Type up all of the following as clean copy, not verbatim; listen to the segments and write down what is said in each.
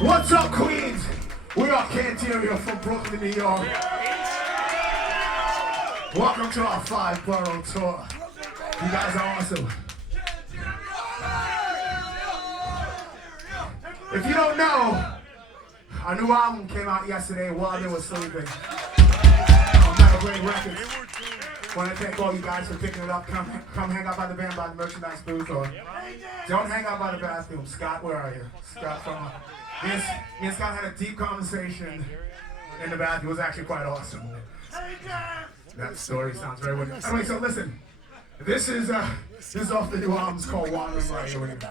What's up, Queens? We are Canteria from Brooklyn, New York. Welcome to our 5-borough tour. You guys are awesome. If you don't know, our new album came out yesterday while they were sleeping. Metal Grade Records. Want to thank all you guys for picking it up. Come hang out by the band, by the merchandise booth, or don't hang out by the bathroom. Scott, where are you? Scott from... Me and Scott had a deep conversation in the bathroom. It was actually quite awesome. That story sounds very weird. Anyway, so listen. This is off the new album. It's called Wandering right here with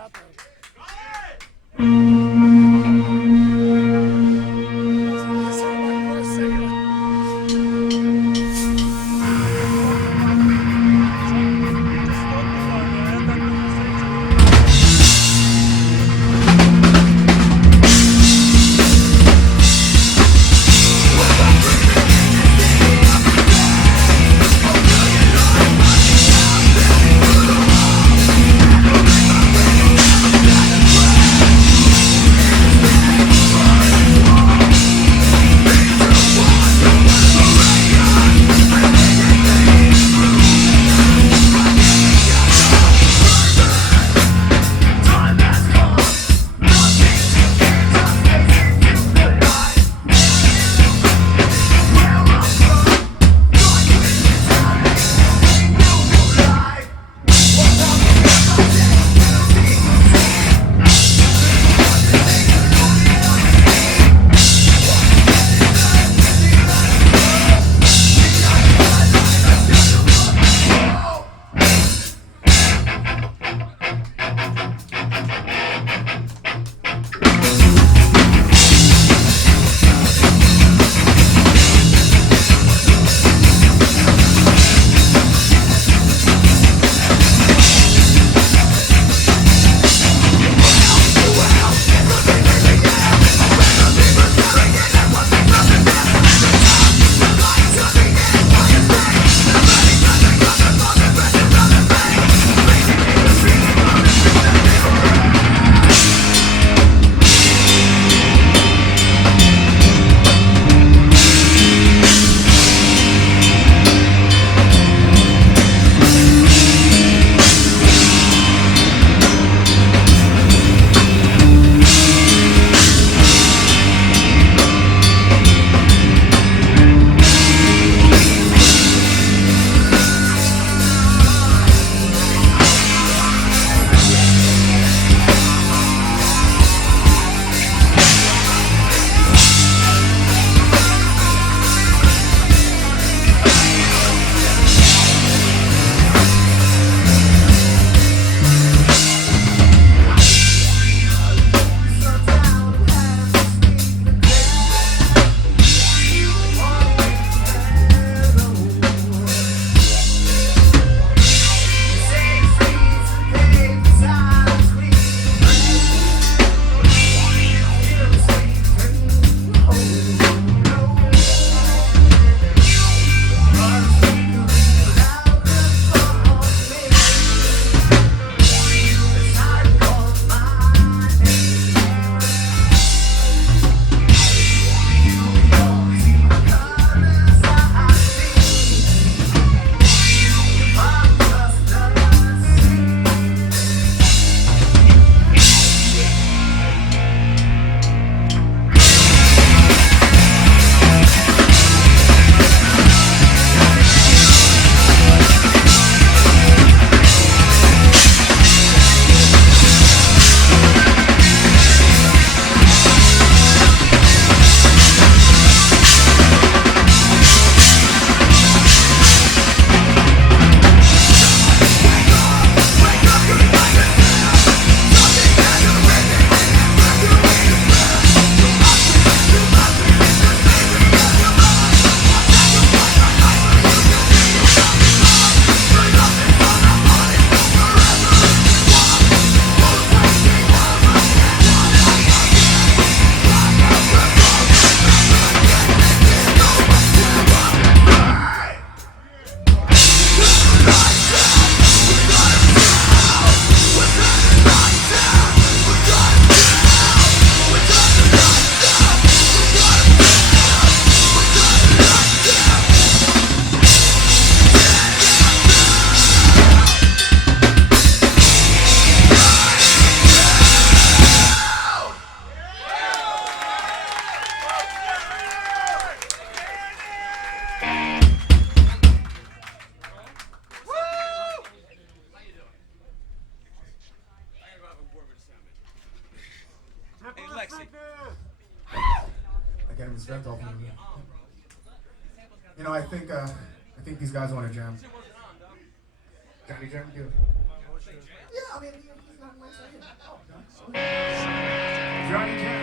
You know, I think these guys want to jam. Johnny Jam, do it. Yeah, I mean, he's not nice right here. Johnny Jam.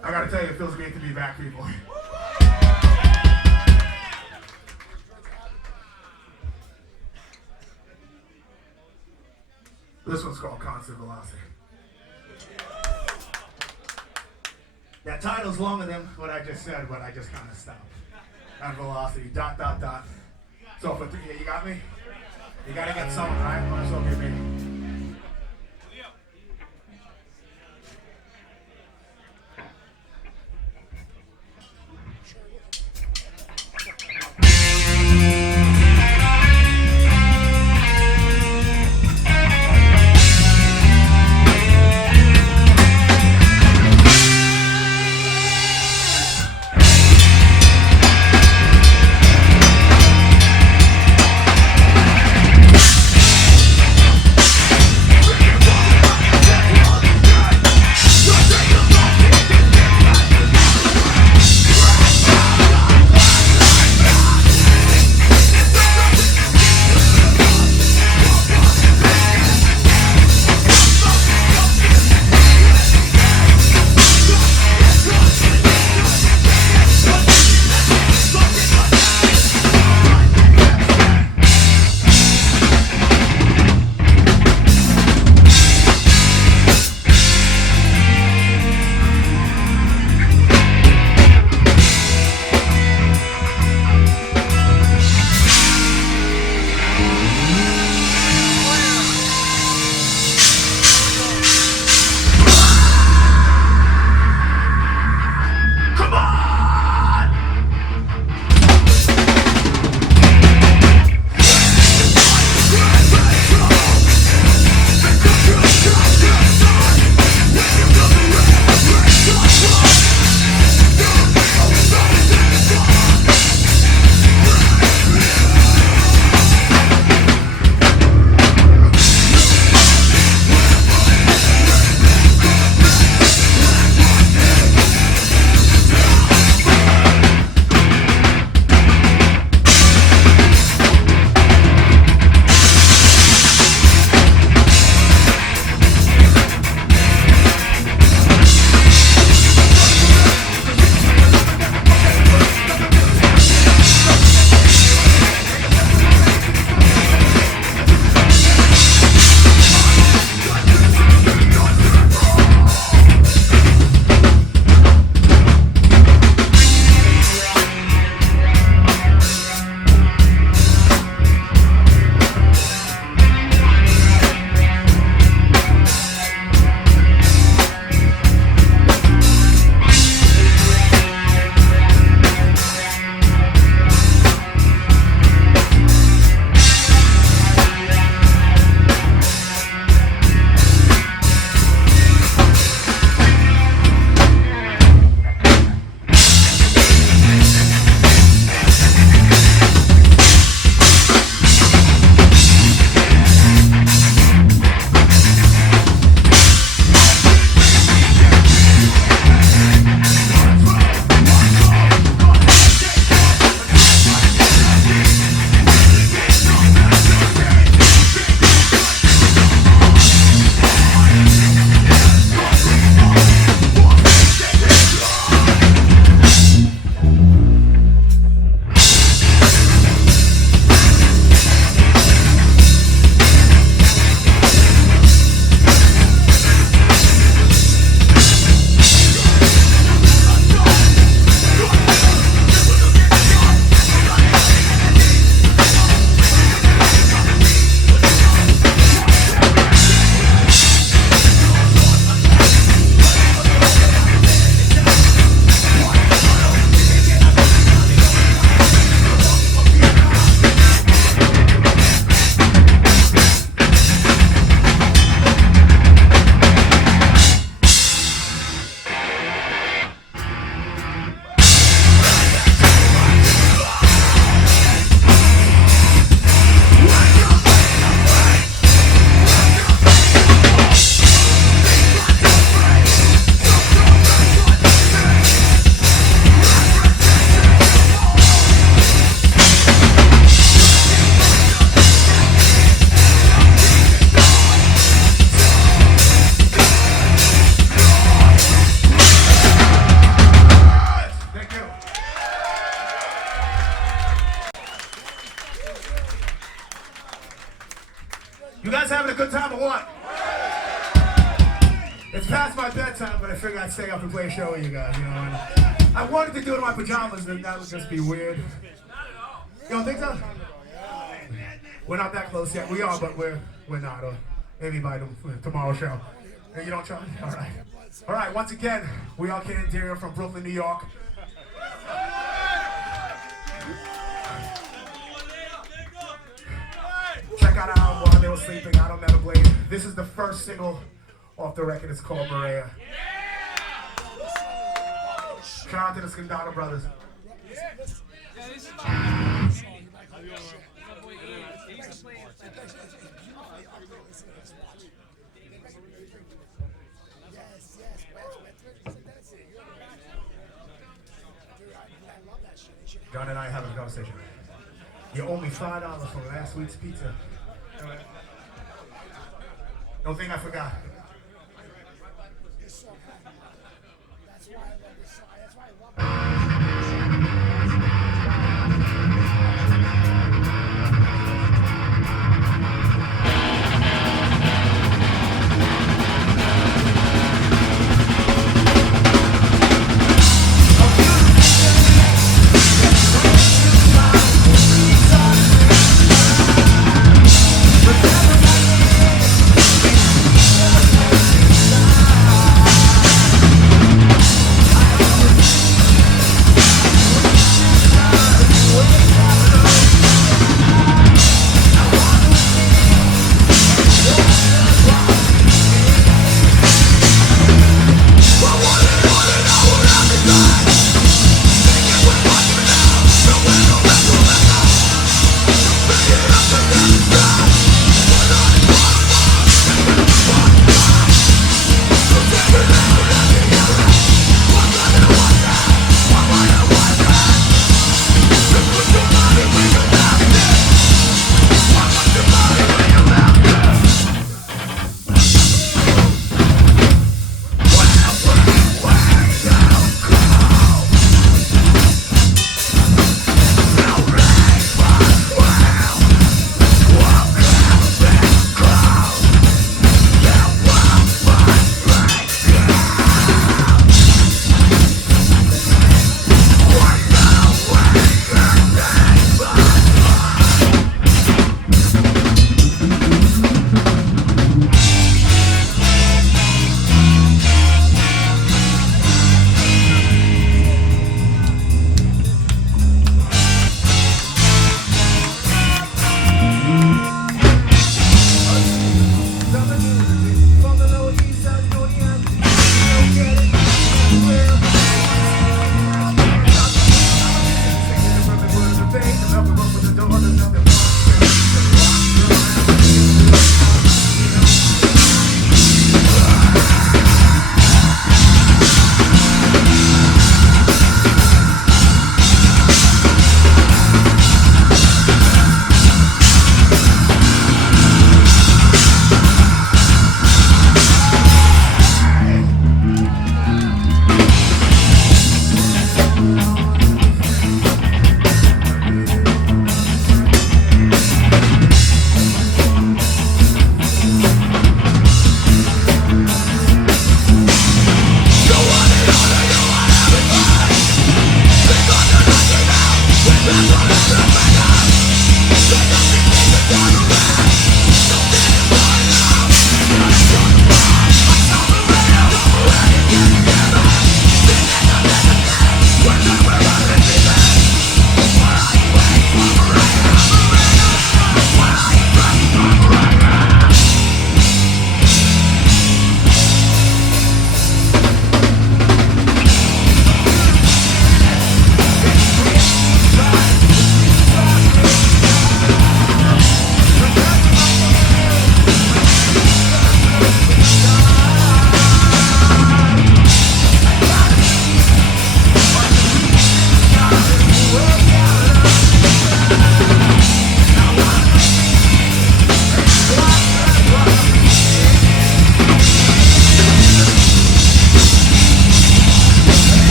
I gotta tell you, it feels great to be back, people. This one's called Constant Velocity. That title's longer than what I just said, but I just kind of stopped. On velocity, ... So for three, you got me? You gotta get something, right? Might as well give me. what? It's past my bedtime, but I figured I'd stay up and play a show with you guys, you know. And I wanted to do it in my pajamas, and that would just be weird. You don't think so? We're not that close yet. We are, but we're not. Or maybe by tomorrow's show. You don't trust me? All right. All right, once again, we are Kid Interior from Brooklyn, New York. Check out our album While They Were Sleeping, Out on Metal Blade. This is the first single off the record. It's called Maria. Shout out to the Scandano brothers. John and I are having a conversation. You owe me $5 from last week's pizza. Don't think I forgot.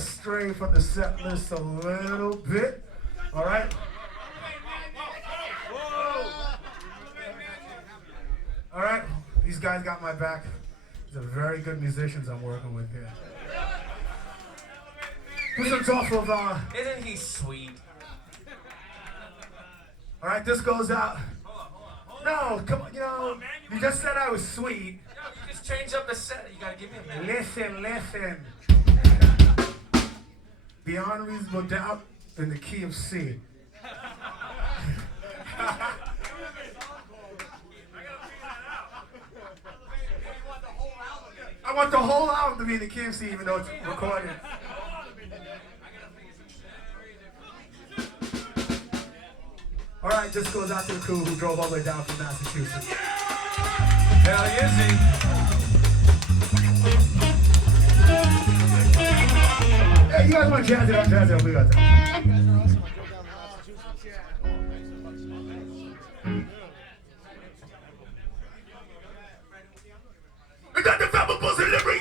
stray from the set list a little bit. All right? All right? These guys got my back. These are very good musicians I'm working with here. This one's off of, Isn't he sweet? all right, this goes out. No, come on, you just said I was sweet. No, you just changed up the set. You gotta give me a minute. Listen. Beyond reasonable doubt in the key of C. I want the whole album to be in the key of C, even though it's recorded. All right, this goes out to the crew who drove all the way down from Massachusetts. Hell yes, he. Hey, you guys want to jazz it up, we got that. We got the flammable delivery.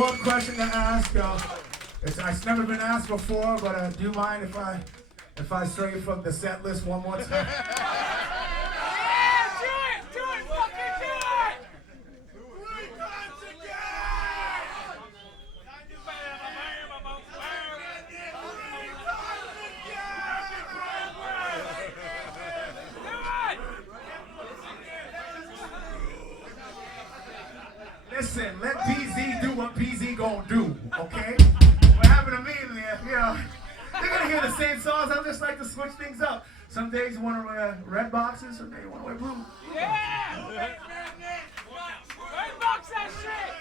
one question to ask. It's never been asked before, but do you mind if I stray from the set list one more time? Listen, let PZ do what PZ gon' do, okay? We're having a meeting there, you know. They're gonna hear the same songs. I just like to switch things up. Some days you wanna wear red boxes, some days you wanna wear blue. Yeah! Red box that shit!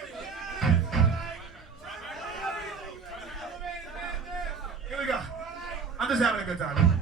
Here we go. I'm just having a good time.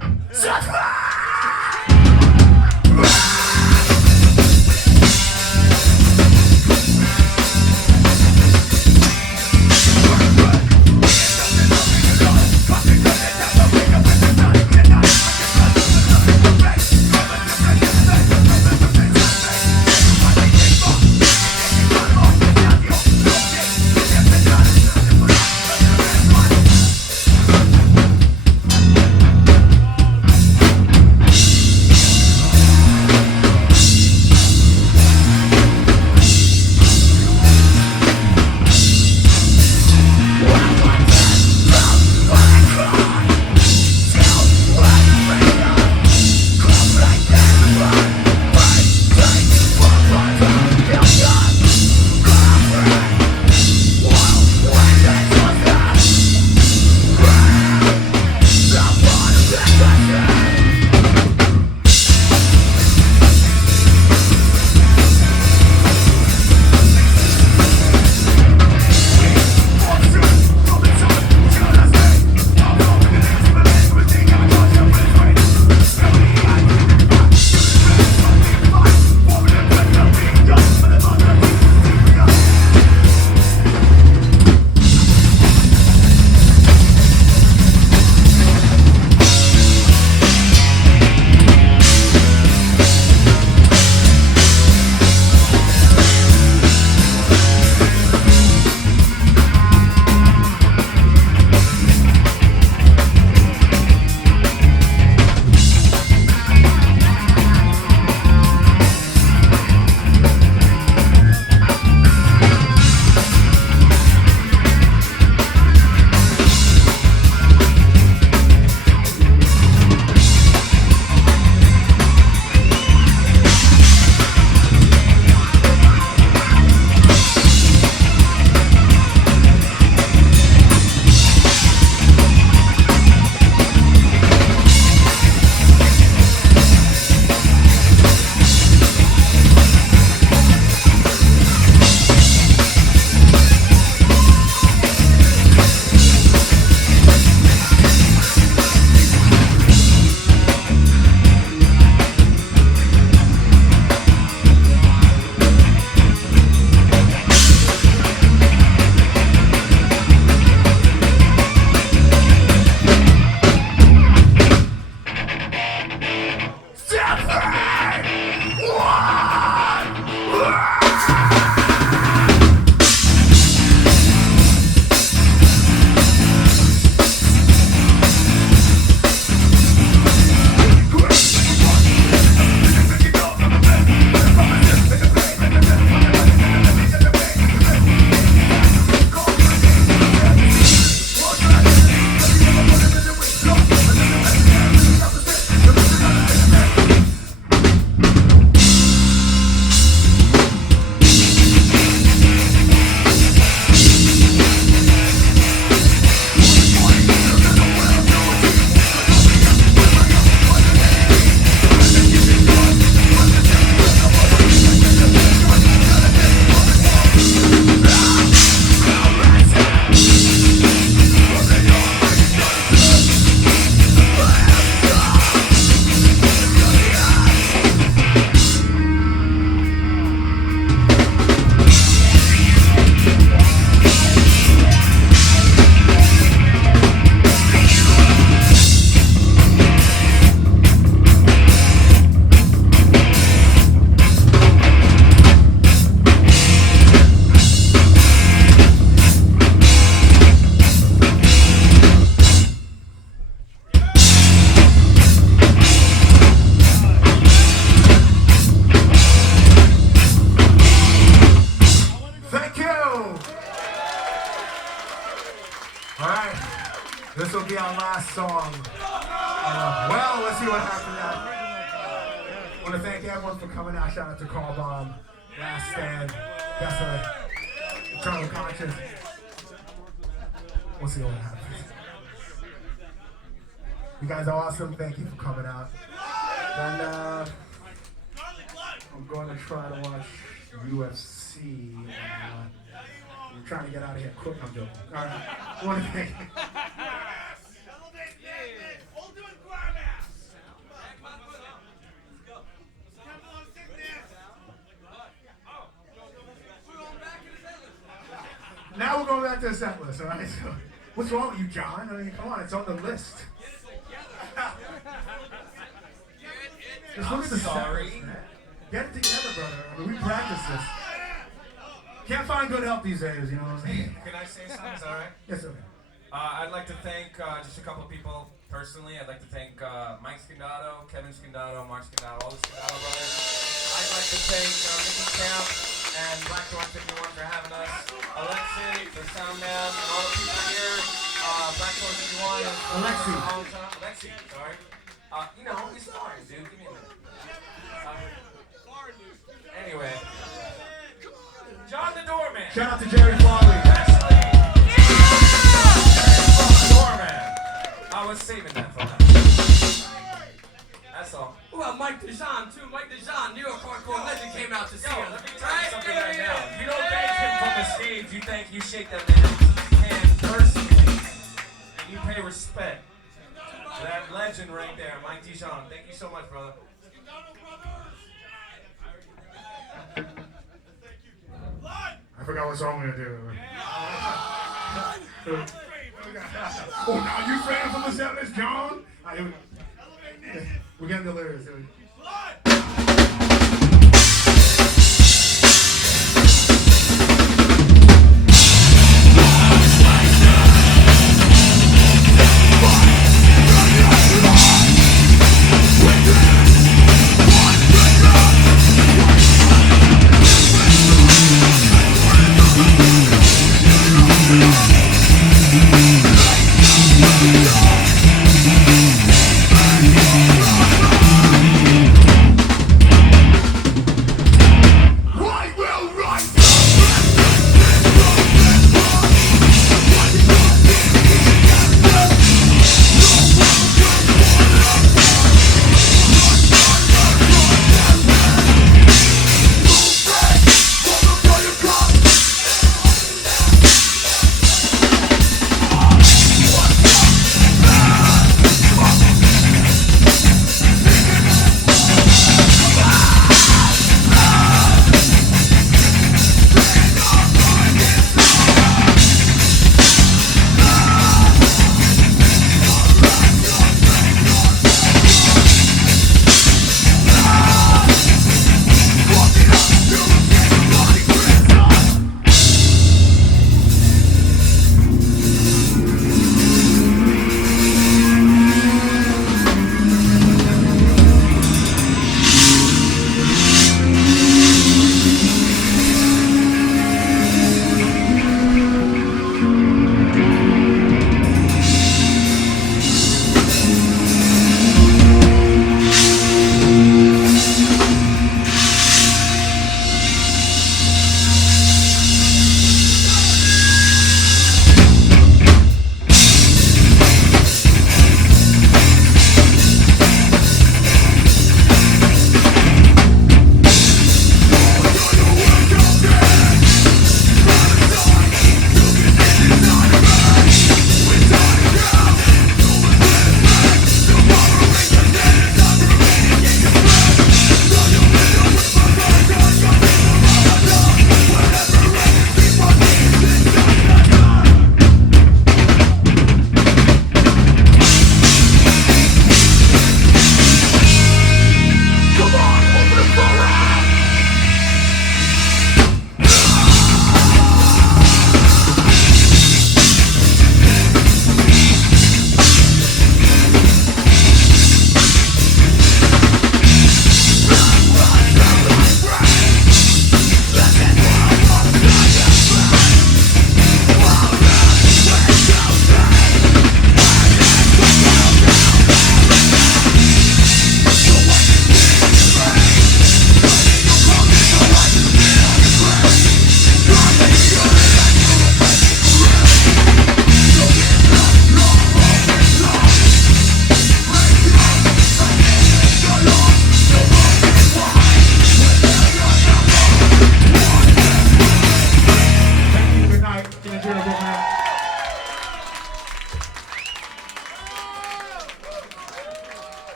our last song. Well, let's see what happens now. I want to thank everyone for coming out. Shout out to Carl Bomb, Last Stand, definitely. Eternal Conscience. We'll see what happens. You guys are awesome. Thank you for coming out. And I'm going to try to watch UFC. I'm trying to get out of here quick. I'm joking. All right. I want to thank you. Now we're going back to the set list, all right? So, what's wrong with you, John? I mean, come on, it's on the list. Just look at the set list, man. Get it together, brother. I mean, we practice this. Can't find good help these days, you know what I'm saying? Can I say something? Is that all right? Yes, sir. I'd like to thank just a couple of people personally. I'd like to thank Mike Scandato, Kevin Scandato, Mark Scandato, all the Scandato brothers. I'd like to thank Mickey Camp and Blackthorn 51 for having us. Alexi for sound man, and all the people here. Blackthorn 51 and Alexi, sorry. You know, he's foreign, dude. Give me a minute. Anyway. John the Doorman. Shout out to Jerry Farley. Doorman. I was saving that for that. That's all. Well, Mike DeJean, too. Mike DeJean, New York hardcore legend, came out to see Yo, him. let me tell you something right now. You don't thank him from the stage. You shake that man's hand personally. And you pay respect to that legend right there, Mike DeJean. Thank you so much, brother. I forgot what song we're gonna do. Oh, now you fan from the set list, John? We're getting the lyrics.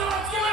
Let's go!